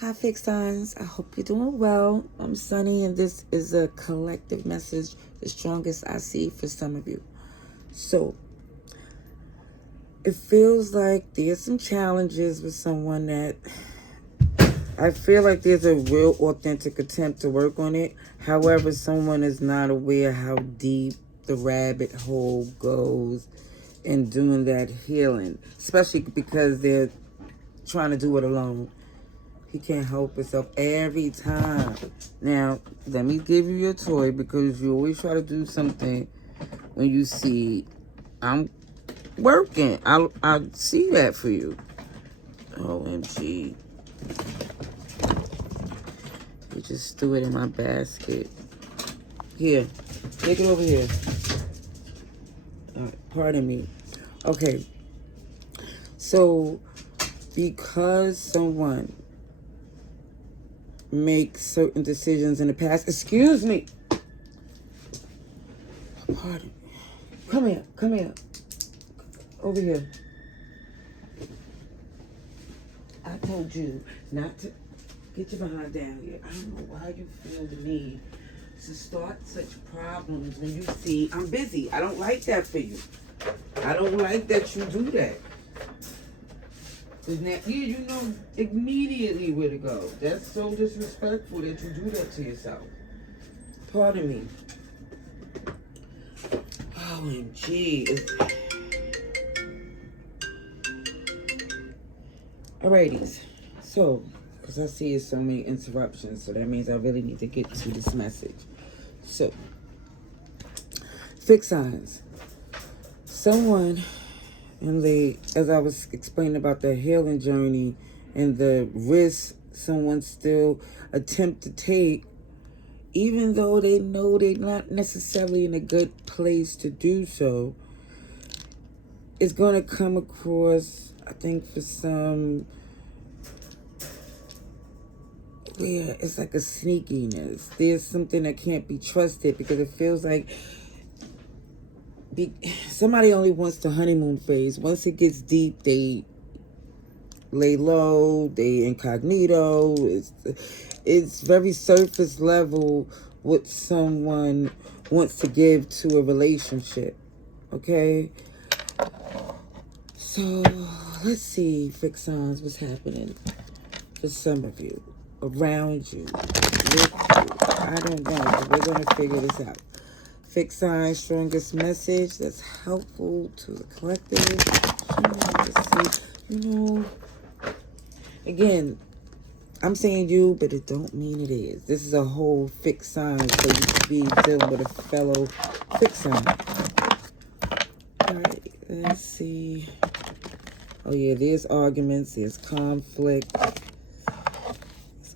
Hi, fixed signs. I hope you're doing well. I'm Sunny, and this is a collective message, the strongest I see for some of you. So, it feels like there's some challenges with someone that I feel like there's a real authentic attempt to work on it. However, someone is not aware how deep the rabbit hole goes in doing that healing, especially because they're trying to do it alone. He can't help himself every time. Now, let me give you your toy because you always try to do something when you see I'm working. I see that for you. OMG. You just threw it in my basket. Here, take it over here. Pardon me. Okay. So, because someone make certain decisions in the past. Excuse me. Pardon. Come here. Over here. I told you not to get your behind down here. I don't know why you feel the need to start such problems when you see I'm busy. I don't like that for you. I don't like that you do that. Now, you know immediately where to go. That's so disrespectful that you do that to yourself. Pardon me. OMG. Alrighties. So, because I see so many interruptions, so that means I really need to get to this message. So, fixed signs. Someone, and as I was explaining about the healing journey and the risks someone still attempt to take, even though they know they're not necessarily in a good place to do so, it's going to come across, I think, for some, where it's like a sneakiness. There's something that can't be trusted because it feels like somebody only wants the honeymoon phase. Once it gets deep, they lay low, they incognito. It's very surface level what someone wants to give to a relationship. Okay? So, let's see, fixed signs, what's happening for some of you, around you, with you. I don't know, but we're going to figure this out. Fixed signs, strongest message that's helpful to the collective. Let's see, again, I'm saying you, but it don't mean it is. This is a whole fixed sign, so you could be dealing with a fellow fixed sign. All right, let's see. Oh yeah, there's arguments, there's conflict.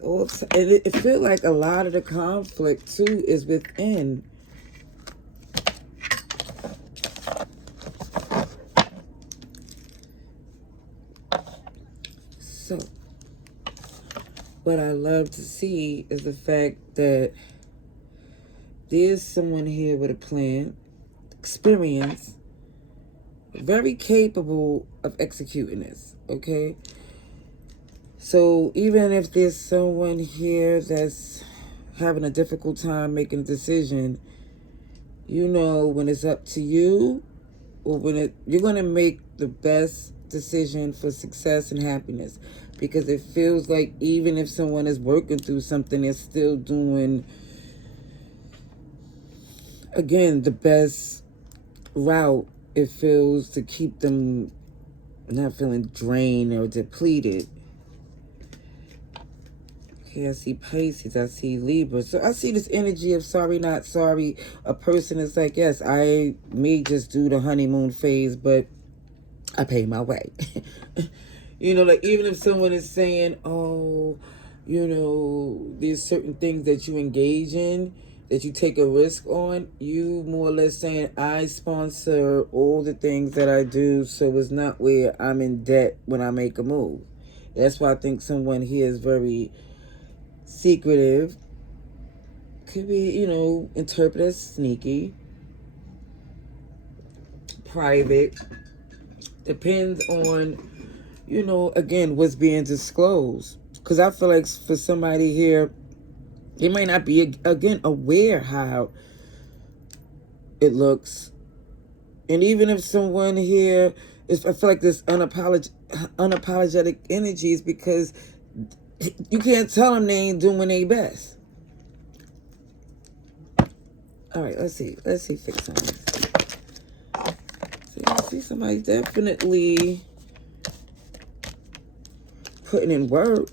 It feels like a lot of the conflict too is within. So, what I love to see is the fact that there's someone here with a plan, experience, very capable of executing this, okay? So even if there's someone here that's having a difficult time making a decision, when it's up to you, or you're going to make the best decision for success and happiness, because it feels like even if someone is working through something, they're still doing, again, the best route. It feels to keep them not feeling drained or depleted. Okay, I see Pisces, I see Libra. So I see this energy of sorry, not sorry. A person is like, yes, I may just do the honeymoon phase, but I pay my way. Like even if someone is saying, oh, there's certain things that you engage in, that you take a risk on, you more or less saying, I sponsor all the things that I do, so it's not where I'm in debt when I make a move. That's why I think someone here is very secretive. Could be, interpreted as sneaky, private. Depends on, again, what's being disclosed. Because I feel like for somebody here, they might not be, again, aware how it looks. And even if someone here is, I feel like this unapologetic energy is because you can't tell them they ain't doing their best. All right, let's see. Let's see, fix signs. See, somebody definitely putting in work.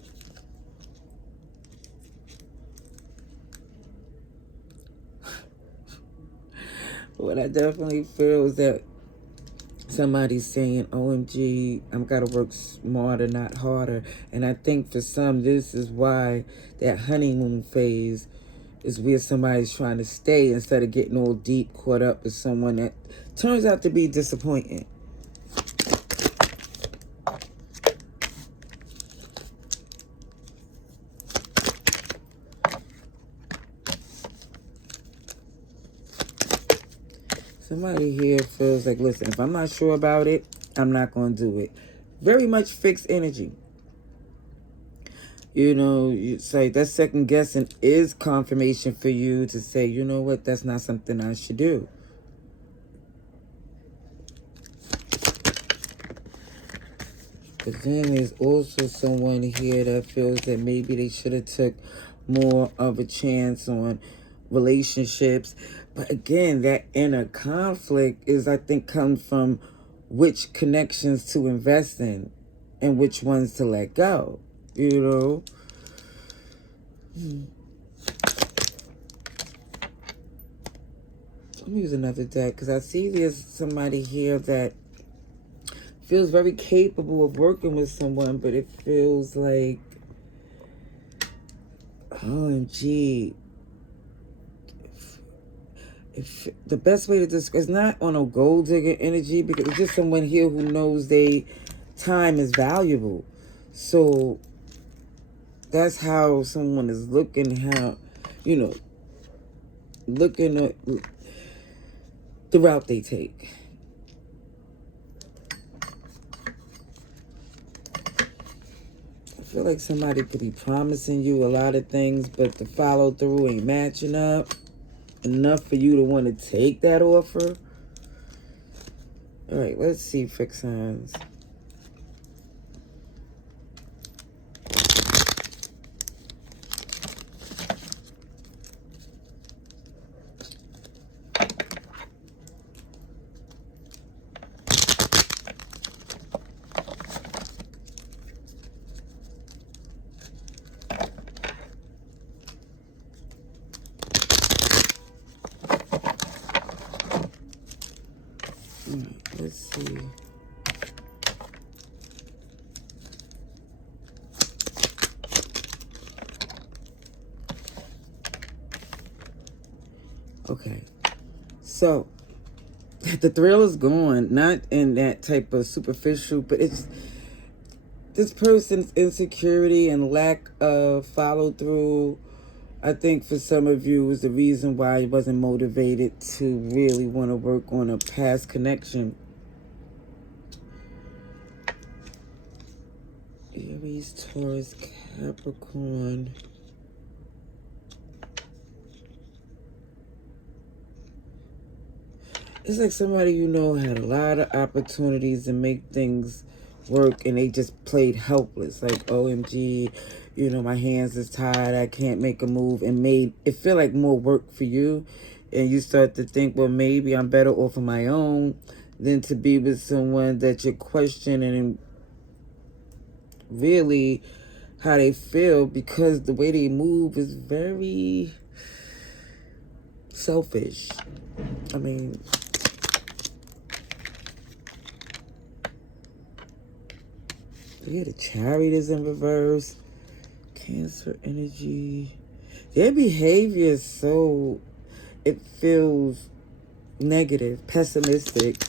What I definitely feel is that somebody's saying, OMG, I've got to work smarter, not harder. And I think for some, this is why that honeymoon phase is where somebody's trying to stay instead of getting all deep caught up with someone that turns out to be disappointing. Somebody here feels like, listen, if I'm not sure about it, I'm not going to do it. Very much fixed energy. You know, it's like that second guessing is confirmation for you to say, you know what, that's not something I should do. But then there's also someone here that feels that maybe they should have took more of a chance on relationships. But again, that inner conflict is, I think, comes from which connections to invest in and which ones to let go, you know? Let me use another deck because I see there's somebody here that feels very capable of working with someone, but it feels like, OMG, if the best way to describe, it's not on a gold digger energy, because it's just someone here who knows they time is valuable. So that's how someone is looking, how, you know, looking at the route they take. I feel like somebody could be promising you a lot of things, but the follow through ain't matching up enough for you to want to take that offer. All right, let's see, fix signs. Let's see. Okay. So the thrill is gone, not in that type of superficial, but it's this person's insecurity and lack of follow through. I think for some of you is the reason why you wasn't motivated to really want to work on a past connection. Aries, Taurus, Capricorn. It's like somebody you know had a lot of opportunities to make things work and they just played helpless. Like, OMG, you know, my hands is tied, I can't make a move, and made it feel like more work for you. And you start to think, well, maybe I'm better off on my own than to be with someone that you're questioning really how they feel, because the way they move is very selfish. I mean, yeah, the Chariot is in reverse. Cancer energy. Their behavior is so, it feels negative, pessimistic,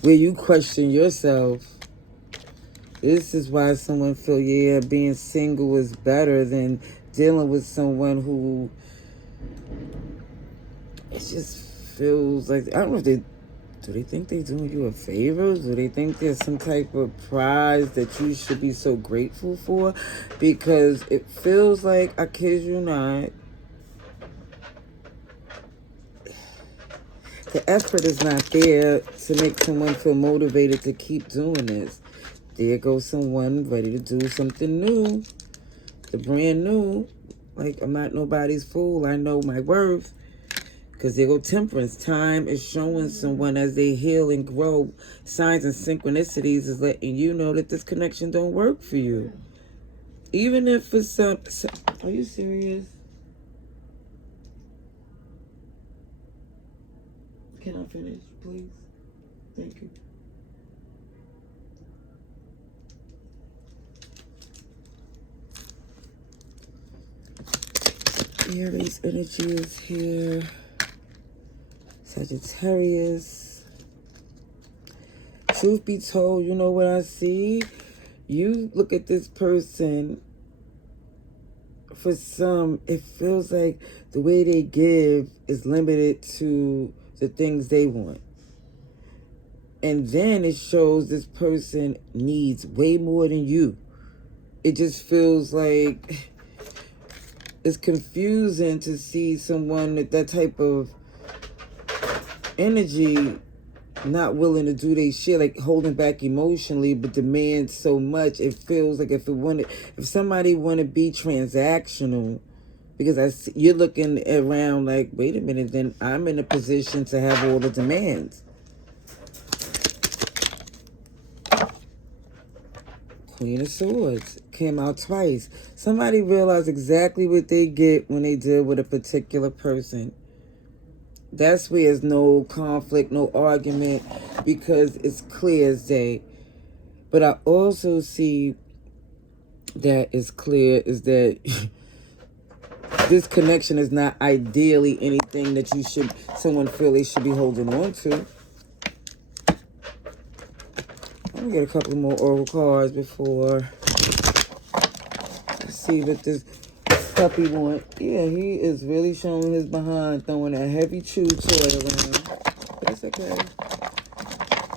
where you question yourself. This is why someone feel, yeah, being single is better than dealing with someone who, it just feels like, I don't know if they Do they think they're doing you a favor? Do they think there's some type of prize that you should be so grateful for? Because it feels like, I kid you not, the effort is not there to make someone feel motivated to keep doing this. There goes someone ready to do something new. The brand new. Like, I'm not nobody's fool. I know my worth. Because there go temperance. Time is showing someone as they heal and grow. Signs and synchronicities is letting you know that this connection don't work for you. Even if for some... Are you serious? Can I finish, please? Thank you. Aries energy is here. Sagittarius. Truth be told, you know what I see? You look at this person, for some, it feels like the way they give is limited to the things they want. And then it shows this person needs way more than you. It just feels like it's confusing to see someone with that type of energy not willing to do their shit, like holding back emotionally, but demand so much. It feels like if somebody want to be transactional, because you're looking around like, wait a minute, then I'm in a position to have all the demands. Queen of Swords came out twice. Somebody realized exactly what they get when they deal with a particular person. That's where there's no conflict, no argument, because it's clear as day. But I also see that it's clear is that this connection is not ideally anything that someone feel they should be holding on to. Let me get a couple more oracle cards before I see what this puppy want. Yeah, he is really showing his behind, throwing a heavy chew toy around. But it's okay.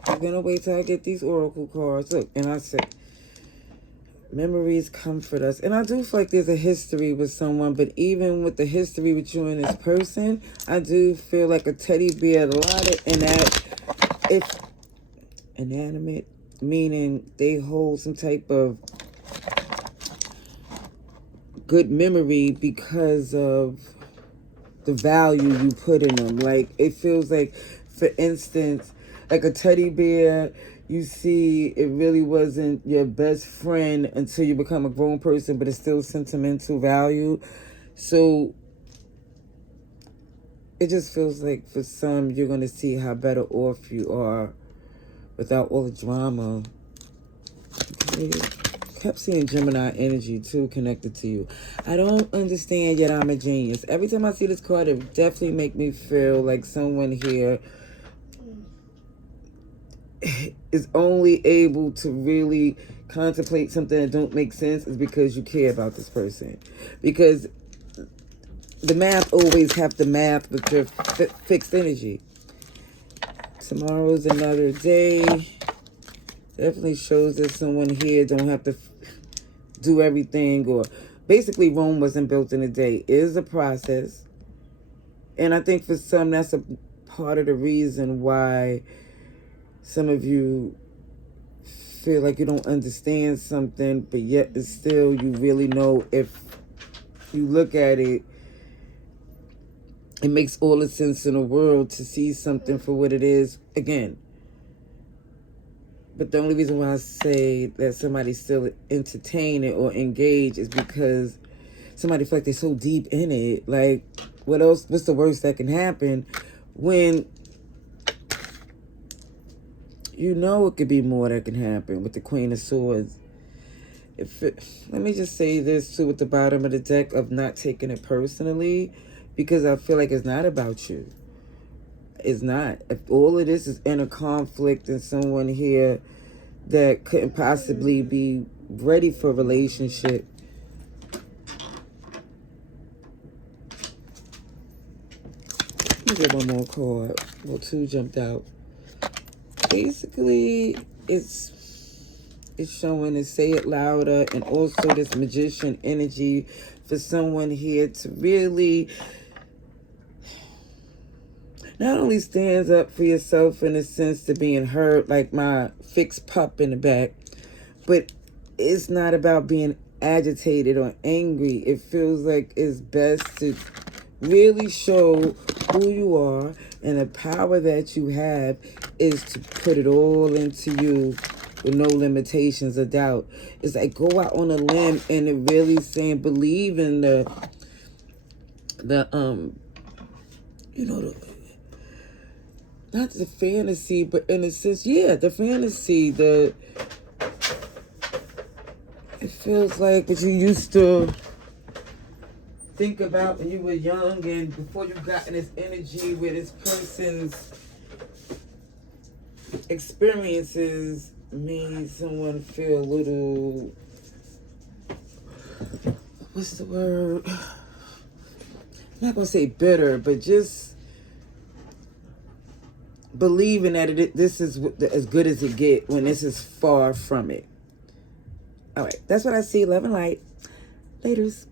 I'm gonna wait till I get these oracle cards. Look, and I said, memories comfort us. And I do feel like there's a history with someone, but even with the history with you and this person, I do feel like a teddy bear, a lot of inanimate, meaning they hold some type of good memory because of the value you put in them. Like, it feels like, for instance, like a teddy bear, you see it really wasn't your best friend until you become a grown person, but it's still sentimental value. So it just feels like for some, you're going to see how better off you are without all the drama. Okay. Kept seeing Gemini energy too connected to you. I don't understand, yet I'm a genius. Every time I see this card, it definitely make me feel like someone here is only able to really contemplate something that don't make sense is because you care about this person. Because the math always have the math with your fixed energy. Tomorrow's another day. Definitely shows that someone here don't have to do everything, or basically Rome wasn't built in a day. It is a process. And I think for some, that's a part of the reason why some of you feel like you don't understand something, but yet it's still, you really know. If you look at it, it makes all the sense in the world to see something for what it is again. But the only reason why I say that somebody's still entertaining or engaged is because somebody feel like they're so deep in it. Like, what else? What's the worst that can happen when you know it could be more that can happen with the Queen of Swords? Let me just say this too at the bottom of the deck of not taking it personally, because I feel like it's not about you. It's not. If all of this is inner conflict and someone here that couldn't possibly be ready for a relationship, let me get one more card. Well, two jumped out. basically it's showing to say it louder, and also this magician energy for someone here to really not only stands up for yourself in a sense to being heard, like my fixed pup in the back, but it's not about being agitated or angry. It feels like it's best to really show who you are, and the power that you have is to put it all into you with no limitations or doubt. It's like go out on a limb and it really saying believe in the you know, not the fantasy, but in a sense, yeah, the fantasy, it feels like what you used to think about when you were young and before you got in this energy where this person's experiences made someone feel a little, what's the word? I'm not going to say bitter, but just believing that this is as good as it get when this is far from it. All right, that's what I see. Love and light. Laters.